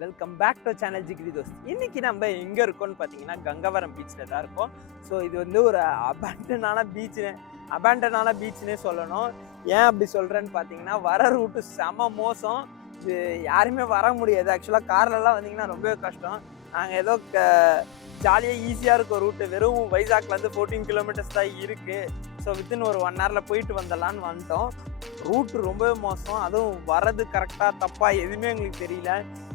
Welcome back to channel ஜிகிரி Dost. இன்னைக்கு நம்ம எங்கே இருக்கோம்னு பார்த்தீங்கன்னா கங்கவரம் பீச்சில் தான் இருக்கோம். ஸோ இது வந்து ஒரு அபேண்டனான பீச்னே சொல்லணும். ஏன் அப்படி சொல்கிறேன்னு பார்த்தீங்கன்னா வர ரூட்டு செம மோசம். இது யாருமே வர முடியாது. ஆக்சுவலாக கார்லலாம் வந்தீங்கன்னா ரொம்பவே கஷ்டம். நாங்கள் ஏதோ ஜாலியாக ஈஸியாக இருக்கும் ரூட்டு. வெறும் வைசாக்லேருந்து 14 கிலோமீட்டர்ஸ் தான் இருக்குது. ஸோ வித்தின் ஒரு 1 ஹவரில் போயிட்டு வந்துடலான்னு வந்துட்டோம். ரூட்டு ரொம்பவே மோசம். அதுவும் வர்றது கரெக்டாக தப்பாக எதுவுமே எங்களுக்கு தெரியல.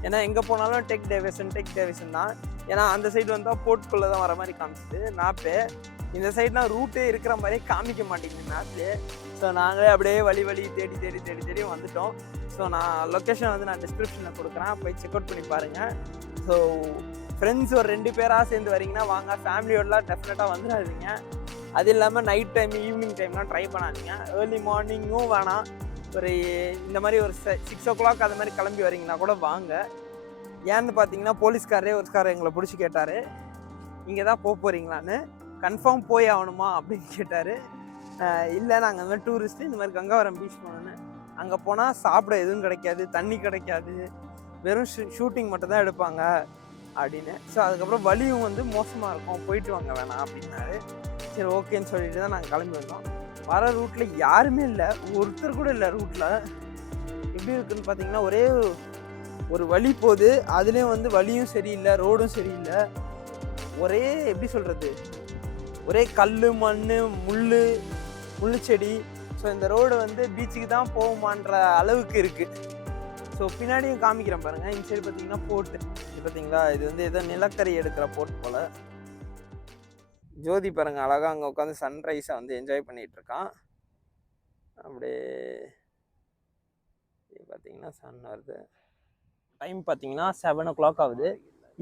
ஏன்னா எங்கே போனாலும் டெக் டேவேஷன் தான். ஏன்னா அந்த சைடு வந்தால் போர்ட்டுக்குள்ளே தான் வர மாதிரி காமிச்சிது மேப்பு. இந்த சைட்னா ரூட்டே இருக்கிற மாதிரியே காமிக்க மாட்டேங்குது மேப்லே. ஸோ நாங்களே அப்படியே வழி தேடி வந்துட்டோம். ஸோ நான் லொக்கேஷன் வந்து நான் டிஸ்கிரிப்ஷனில் கொடுக்குறேன், போய் செக் அவுட் பண்ணி பாருங்கள். ஸோ ஃப்ரெண்ட்ஸ் ஒரு 2 பேராக சேர்ந்து வரீங்கன்னா வாங்க, ஃபேமிலியோடலாம் டெஃபினட்டாக வந்துடாதீங்க. அது இல்லாமல் நைட் டைம் ஈவினிங் டைம்லாம் ட்ரை பண்ணாதீங்க. ஏர்லி மார்னிங்கும் வேணாம். ஒரு இந்த மாதிரி ஒரு 6 o'clock அது மாதிரி கிளம்பி வரீங்கன்னா கூட வாங்க. ஏன்னு பார்த்தீங்கன்னா போலீஸ்காரரே ஒரு கார் எங்களை பிடிச்சி கேட்டார், இங்கே தான் போகிறீங்களான்னு, கன்ஃபார்ம் போய் ஆகணுமா அப்படின்னு கேட்டார். இல்லை நாங்கள் இந்த மாதிரி டூரிஸ்ட்டு இந்த மாதிரி கங்கவரம் பீச் போனோன்னு. அங்கே போனால் சாப்பிட எதுவும் கிடைக்காது, தண்ணி கிடைக்காது, வெறும் ஷூட்டிங் மட்டும் தான் எடுப்பாங்க அப்படின்னு. ஸோ அதுக்கப்புறம் வழியும் வந்து மோசமாக இருக்கும், போயிட்டு வாங்க வேணாம் அப்படின்னாரு. சரி ஓகேன்னு சொல்லிட்டு தான் நாங்கள் கிளம்பி வந்தோம். வர ரூட்டில் யாருமே இல்லை, ஒருத்தர் கூட இல்லை ரூட்டில். எப்படி இருக்குன்னு பார்த்தீங்கன்னா ஒரே ஒரு வழி போகுது, அதுலேயும் வந்து வழியும் சரியில்லை, ரோடும் சரியில்லை. ஒரே எப்படி சொல்கிறது, ஒரே கல் மண் முள் செடி. ஸோ இந்த ரோடு வந்து பீச்சுக்கு தான் போகுமான்ற அளவுக்கு இருக்குது. ஸோ பின்னாடியும் காமிக்கிறேன் பாருங்கள். இந்த சைடு பார்த்தீங்கன்னா போர்ட்டு, இது பார்த்தீங்களா, இது வந்து ஏதோ நிலக்கரி எடுக்கிற போர்ட் போல். ஜோதி பாருங்கள் அழகாக அங்கே உட்காந்து சன்ரைஸை வந்து என்ஜாய் பண்ணிகிட்ருக்கான். அப்படியே பார்த்தீங்கன்னா சன் வருது. டைம் பார்த்தீங்கன்னா 7 o'clock ஆகுது.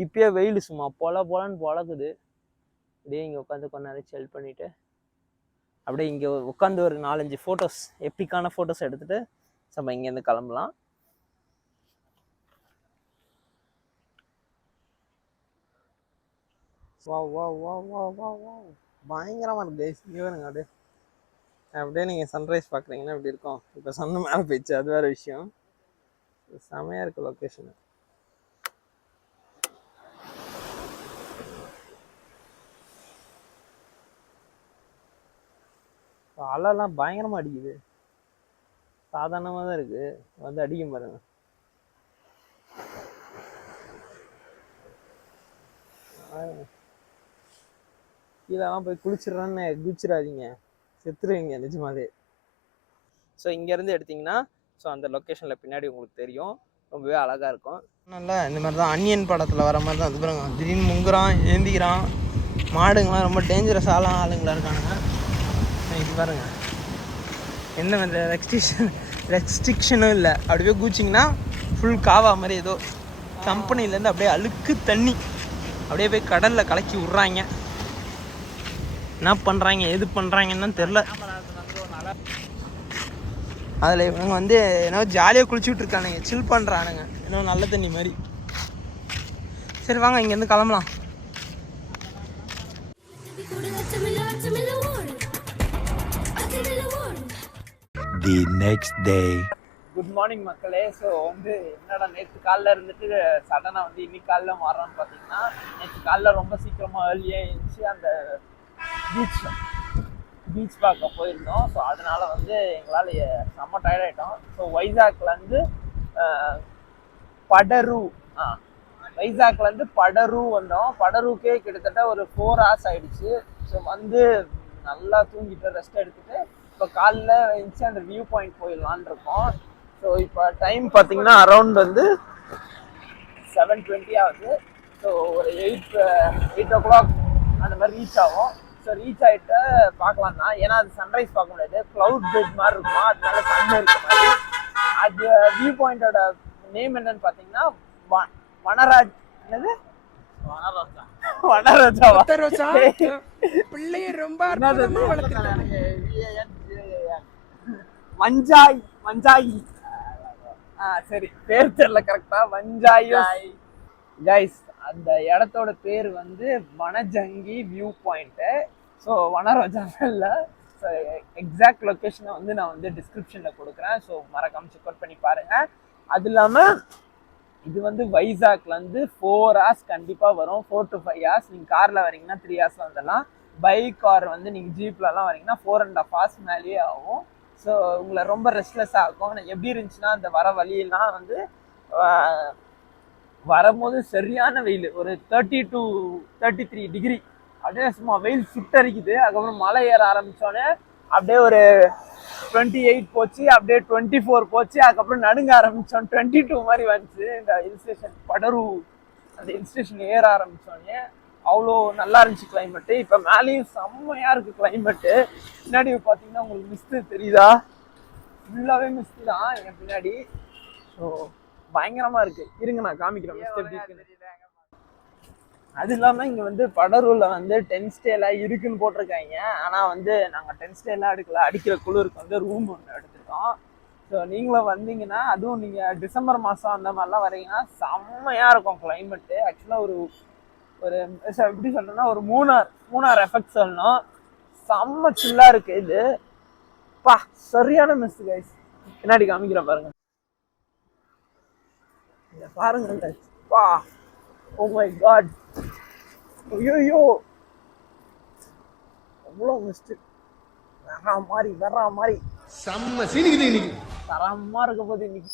இப்போயே வெயில் சும்மா போலன்னு பொழக்குது. அப்படியே இங்கே உட்காந்து கொஞ்ச நேரம் செல் பண்ணிவிட்டு அப்படியே இங்கே உட்காந்து ஒரு 4-5 ஃபோட்டோஸ், எப்பிக்கான ஃபோட்டோஸ் எடுத்துகிட்டு நம்ம இங்கேருந்து கிளம்பலாம். வா பயங்கரமாக இருக்கு கைஸ். இங்கே வருங்க அப்படியே நீங்கள் சன்ரைஸ் பார்க்குறீங்கன்னா இப்படி இருக்கும். இப்போ சன்னு மேலே போயிடுச்சு, அது வேறு விஷயம். செமையாக இருக்குது லொக்கேஷனு. அலைலாம் பயங்கரமாக அடிக்குது, சாதாரணமாக தான் இருக்குது, வந்து அடிக்கும் பாருங்க. கீழெல்லாம் போய் குளிச்சிடறான்னு குதிச்சிடாதீங்க, செத்துருவீங்க நிஜமாவே. ஸோ இங்கேருந்து எடுத்திங்கன்னா ஸோ அந்த லொக்கேஷனில் பின்னாடி உங்களுக்கு தெரியும், ரொம்பவே அழகாக இருக்கும். நல்லா இந்த மாதிரி தான் அன்னியன் படத்தில் வர மாதிரி தான். அது பாருங்க, திடீர்னு முங்குறான், ஏந்திக்கிறான். மாடுங்களாம் ரொம்ப டேஞ்சரஸாலாம் ஆளுங்களாக இருக்கானுங்க. இது பாருங்க, என்ன ரெஸ்ட்ரிக்ஷனும் இல்லை. அப்படியே குதிச்சிங்கன்னா ஃபுல் காவா மாதிரி ஏதோ கம்பெனிலேருந்து அப்படியே அழுக்கு தண்ணி அப்படியே போய் கடலில் கலக்கி விட்றாங்க. என்ன பண்ணுறாங்க எது பண்ணுறாங்கன்னு தெரில. அதில் இவங்க வந்து என்ன ஜாலியாக குளிச்சுட்டு இருக்கானுங்க, சில் பண்ணுறானுங்க, என்ன நல்ல தண்ணி மாதிரி. சரி வாங்க இங்கேருந்து கிளம்பலாம். The next day. Good morning மக்களே. ஸோ வந்து என்னடா நேற்று காலைல இருந்துட்டு சடனாக வந்து இன்னைக்கு காலைல மாறோம்னு பார்த்தீங்கன்னா, நேற்று காலைல ரொம்ப சீக்கிரமாக ஏர்லியாக இருந்துச்சு அந்த பீச் பார்க்க போயிருந்தோம். ஸோ அதனால வந்து எங்களால் செம்ம டயர்ட் ஆகிட்டோம். ஸோ வைசாக்லேருந்து படரு வந்தோம். படருக்கே கிட்டத்தட்ட ஒரு 4 hours ஆகிடுச்சு. ஸோ வந்து நல்லா தூங்கிட்டு ரெஸ்ட் எடுத்துகிட்டு இப்போ காலைல இருந்துச்சு அந்த வியூ பாயிண்ட் போயிடலான் இருக்கோம். ஸோ இப்போ டைம் பார்த்தீங்கன்னா அரௌண்ட் வந்து 7:20 ஆகுது. ஸோ ஒரு 8 o'clock அந்த மாதிரி ரீச் ஆகும். ஸோ ரீச் ஆகிட்டு பார்க்கலாம் தான், ஏன்னா அது சன்ரைஸ் பார்க்க முடியாது, க்ளவுட் பெட் மாதிரி இருக்குமா, அதனால சன் இருக்க மாதிரி. அது வியூ பாயிண்டோட நேம் என்னன்னு பார்த்தீங்கன்னா வனராஜ் என்னது வனராஜா பிள்ளைய ரொம்ப மஞ்சாயி. சரி பேர் தெரியல கரெக்டா, வஞ்சாயி கைஸ். அந்த இடத்தோட பேர் வந்து வனஜங்கி வியூ பாயிண்ட்டு. ஸோ வனராஜா இல்லை. ஸோ எக்ஸாக்ட் லொக்கேஷனை வந்து நான் வந்து டிஸ்கிரிப்ஷனில் கொடுக்குறேன். ஸோ மறக்காம செக் அவுட் பண்ணி பாருங்கள். அது இல்லாமல் இது வந்து வைசாக்லேருந்து 4 hours கண்டிப்பாக வரும். 4 to 5 hours. நீங்கள் காரில் வரீங்கன்னா 3 hours வந்துடலாம். பைக் கார் வந்து நீங்கள் ஜீப்லலாம் வரீங்கன்னா 4.5 hours மேலேயே ஆகும். ஸோ உங்களை ரொம்ப ரெஸ்ட்லெஸ்ஸாக இருக்கும். எப்படி இருந்துச்சுன்னா அந்த வர வழியெல்லாம் வந்து வரும்போது சரியான வெயில், ஒரு 30 to 33 டிகிரி, அப்படியே சும்மா வெயில் சுட்டரிக்குது. அதுக்கப்புறம் மலை ஏற ஆரம்பித்தோடனே அப்படியே ஒரு 28 போச்சு, அப்படியே 24 போச்சு, அதுக்கப்புறம் நடுங்க ஆரம்பித்தோம். 22 மாதிரி வந்துச்சு. இந்த ஹில் ஸ்டேஷன் படரு, அந்த ஹில் ஸ்டேஷன் ஏற ஆரம்பித்தோடனே அவ்வளோ நல்லா இருந்துச்சு கிளைமேட்டு. இப்போ மேலேயும் செம்மையாக இருக்குது கிளைமேட்டு. பின்னாடி பார்த்தீங்கன்னா உங்களுக்கு மிஸ்ட்டு தெரியுதா? ஃபுல்லாகவே மிஸ்ட்டு தான் என் பின்னாடி. ஸோ பயங்கரமாக இருக்குது. இருங்க நான் காமிக்கிறேன் மிஸ்ட் எப்படி இருக்குன்னு. அது இல்லாமல் இங்கே வந்து படரூரில் வந்து 10 ஸ்டேலாம் இருக்குன்னு போட்டிருக்காங்க. ஆனால் வந்து நாங்கள் 10 ஸ்டேலாம் எடுக்கல. அடிக்கிற குளிருக்கு வந்து ரூம் ஒன்று எடுத்துருக்கோம். ஸோ நீங்களும் வந்தீங்கன்னா, அதுவும் நீங்கள் டிசம்பர் மாதம் அந்த மாதிரிலாம் வரீங்கன்னா செம்மையாக இருக்கும் கிளைமேட்டு. ஆக்சுவலாக ஒரு எப்படி சொல்கிறேன்னா ஒரு மூணார் எஃபெக்ட் சொல்லணும். செம்ம சில்லாக இருக்குது இது. பா சரியான மிஸ் கைஸ். பின்னாடி காமிக்கிறேன் பாருங்க. பாருங்க பா, ஓ மை காட், ஐயோ அவ்வளோ மிஸ்ட். வர்ற மாதிரி செம்ம சீனிக்குது இன்னைக்கு. தரமாக இருக்க போது இன்னைக்கு.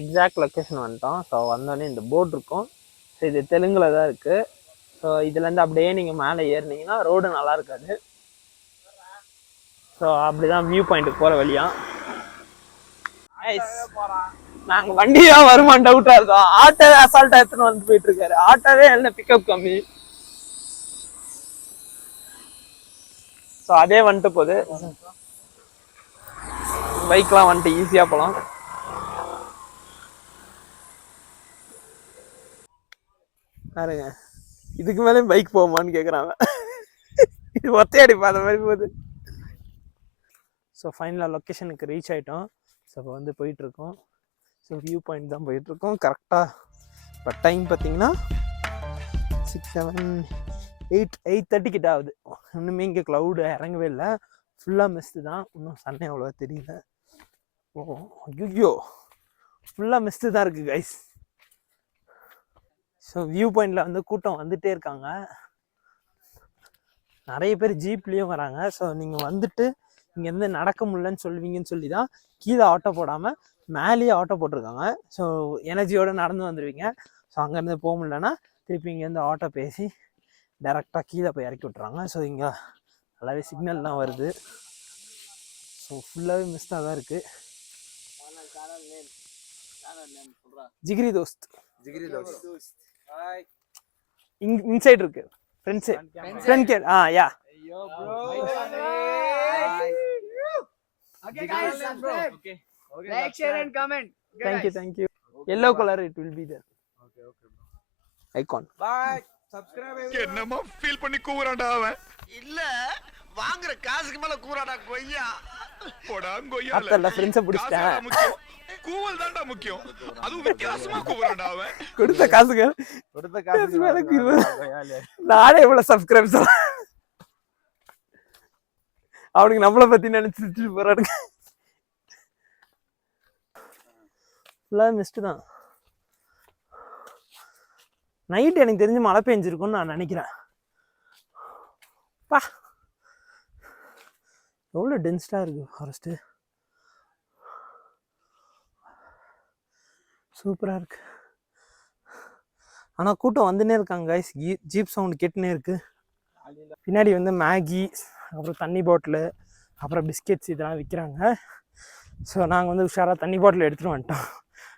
எக்ஸாக்ட் லொக்கேஷன் வந்துட்டோம். ஸோ வந்தோடனே இந்த போர்டு இருக்கும். ஸோ இது தெலுங்குல தான் இருக்குது. ஸோ இதுலேருந்து அப்படியே நீங்கள் மேலே ஏறினீங்கன்னா ரோடு நல்லா இருக்காது. ஸோ அப்படிதான் வியூ பாயிண்ட்டுக்கு போகிற வழியா. நாங்கள் வண்டி தான் வருமான் டவுட்டாக இருக்கோம். ஆட்டோவே அசால்ட்டாக எடுத்துன்னு வந்து போயிட்டு இருக்காரு. ஆட்டோவே என்ன பிக்கப் கம்மி. ஸோ அதே வந்துட்டு போகுது. பைக்லாம் வந்துட்டு ஈஸியாக போகலாம். பாருங்க, இதுக்கு மேலே பைக் போகுமான்னு கேட்குறாங்க. இது ஒத்தையடி பார்த்த மாதிரி போகுது. ஸோ ஃபைனலாக லொக்கேஷனுக்கு ரீச் ஆகிட்டோம். ஸோ இப்போ வந்து போயிட்டுருக்கோம். ஸோ வியூ பாயிண்ட் தான் போயிட்டுருக்கோம். கரெக்டாக இப்போ டைம் பார்த்தீங்கன்னா 6, 7, 8:30 கிட்ட ஆகுது. இன்னுமே இங்கே க்ளவுடு இறங்கவே இல்லை. ஃபுல்லாக மிஸ்ட்டு தான். இன்னும் சன்னே அவ்வளோவா தெரியல. ஓ ஐயோ, ஃபுல்லாக மிஸ்ட்டு தான் இருக்குது கைஸ். ஸோ வியூ பாயிண்டில் வந்து கூட்டம் வந்துகிட்டே இருக்காங்க. நிறைய பேர் ஜீப்லேயும் வராங்க. ஸோ நீங்கள் வந்துட்டு இங்கேருந்து நடக்க முடியலன்னு சொல்லுவீங்கன்னு சொல்லி தான் கீழே ஆட்டோ போடாமல் மேலேயே ஆட்டோ போட்டிருக்காங்க. ஸோ எனர்ஜியோடு நடந்து வந்துடுவீங்க. ஸோ அங்கேருந்து போக முடியலன்னா திருப்பி இங்கேருந்து ஆட்டோ பேசி டேரெக்டாக கீழே போய் இறக்கி விட்றாங்க. ஸோ இங்கே நல்லாவே சிக்னல்லாம் வருது. ஸோ ஃபுல்லாகவே மிஸ்டாக தான் இருக்குது. ஜிகிரி தோஸ்த் இன்சைட் இருக்கு. ஃப்ரெண்ட் கேட். Yeah. Okay guys, subscribe. Okay. Like, share and comment. Thank you. Yellow color it will be there. Okay bro. Icon. Bye. Subscribe everyone. என்னமா ஃபீல் பண்ணி கூவுறான்டா அவன். இல்ல வாங்குற காசுக்கு மேல கூறாடா கொய்யா. போடா கொய்யா. அத்தல்ல ஃப்ரெண்ட்ஸ் புடிச்சிட்டேன். கூவல் தான்டா முக்கியம். அதுவும் வித்தியாசமா கூவுறான்டா அவன். கொடுத்த காசுக்கு மேல கூவு. நானே இவ்வளவு சப்ஸ்கிரைப்ஸ் அவனுக்கு நம்மளை பத்தி நினைச்சிட்டு போறானுங்க. ஃபுல்லாக மிஸ்ட்டு தான். நைட் எனக்கு தெரிஞ்சு மழை பெஞ்சிருக்கும்னு நான் நினைக்கிறேன். பா எவ்வளோ டென்ஸ்டாக இருக்கு ஃபாரஸ்ட்டு. சூப்பராக இருக்கு. ஆனால் கூட்டம் வந்துன்னே இருக்காங்க கைஸ். ஜீப் சவுண்ட் கேட்டுனே இருக்கு. பின்னாடி வந்து மேகி, அப்புறம் தண்ணி பாட்டிலு, அப்புறம் பிஸ்கெட்ஸ் இதெல்லாம் விற்கிறாங்க. ஸோ நாங்கள் வந்து உஷாராக தண்ணி பாட்டில் எடுத்துகிட்டு வந்துட்டோம்.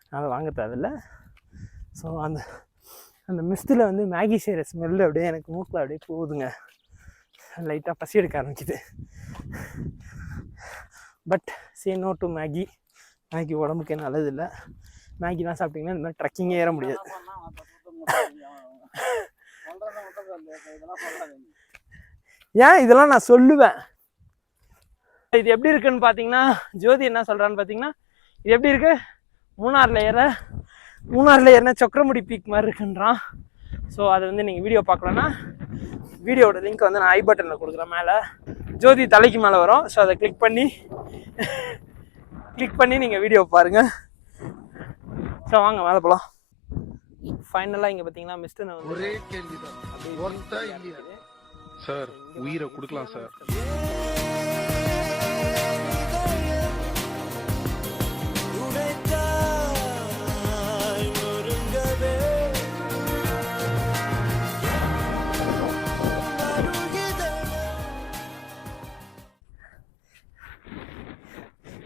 அதனால் வாங்க தேவையில்ல. ஸோ அந்த மிஸ்டில் வந்து மேகி செய்கிற ஸ்மெல்லு அப்படியே எனக்கு மூக்கில் அப்படியே போகுதுங்க. லைட்டாக பசி எடுக்க ஆரம்பிக்குது. But say no to Maggi. Maggi உடம்புக்கே நல்லதில்லை. மேகிலாம் சாப்பிட்டிங்கன்னா இந்த மாதிரி ட்ரெக்கிங்கே ஏற முடியாது. ஏன் இதெல்லாம் நான் சொல்லுவேன். இது எப்படி இருக்குன்னு பார்த்தீங்கன்னா, ஜோதி என்ன சொல்கிறான்னு பார்த்தீங்கன்னா, இது எப்படி இருக்கு மூணாரில் ஏறினா சொக்கரமுடி பீக் மாதிரி இருக்குன்றான். ஸோ அதை வந்து நீங்கள் வீடியோ பார்க்கலன்னா வீடியோட லிங்க் வந்து நான் ஐ பட்டனில் கொடுக்குறேன். மேலே ஜோதி தலைக்கு மேலே வரும். ஸோ அதை கிளிக் பண்ணி நீங்கள் வீடியோ பாருங்கள். ஸோ வாங்க மேலே போகலாம். ஃபைனலாக இங்கே பார்த்தீங்கன்னா மிஸ்டர் ஒரே கேள்விதான், ஒருத்தா இல்லையா? சார் உயிரை கொடுக்கலாம் சார்.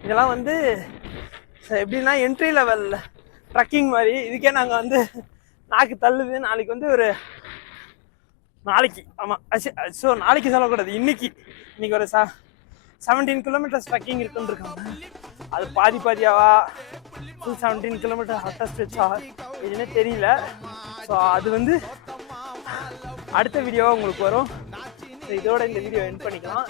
இதெல்லாம் வந்து எப்படின்னா என்ட்ரி லெவல் ட்ரக்கிங் மாதிரி. இதுக்கே நாங்கள் வந்து நாக்கு தள்ளுது. நாளைக்கு வந்து ஒரு நாளைக்கு ஆமாம் ஸோ நாளைக்கு சொல்லக்கூடாது, இன்னைக்கு ஒரு 17 கிலோமீட்டர்ஸ் ட்ரக்கிங் இருக்குன்னு இருக்காங்க. அது பாதியாவா ஃபுல் 17 கிலோமீட்டர் ஹார்டர் ஸ்ட்ரெச்சா எதுவுமே தெரியல. ஸோ அது வந்து அடுத்த வீடியோவாக உங்களுக்கு வரும். இதோட இந்த வீடியோ எண்ட் பண்ணிக்கலாம்.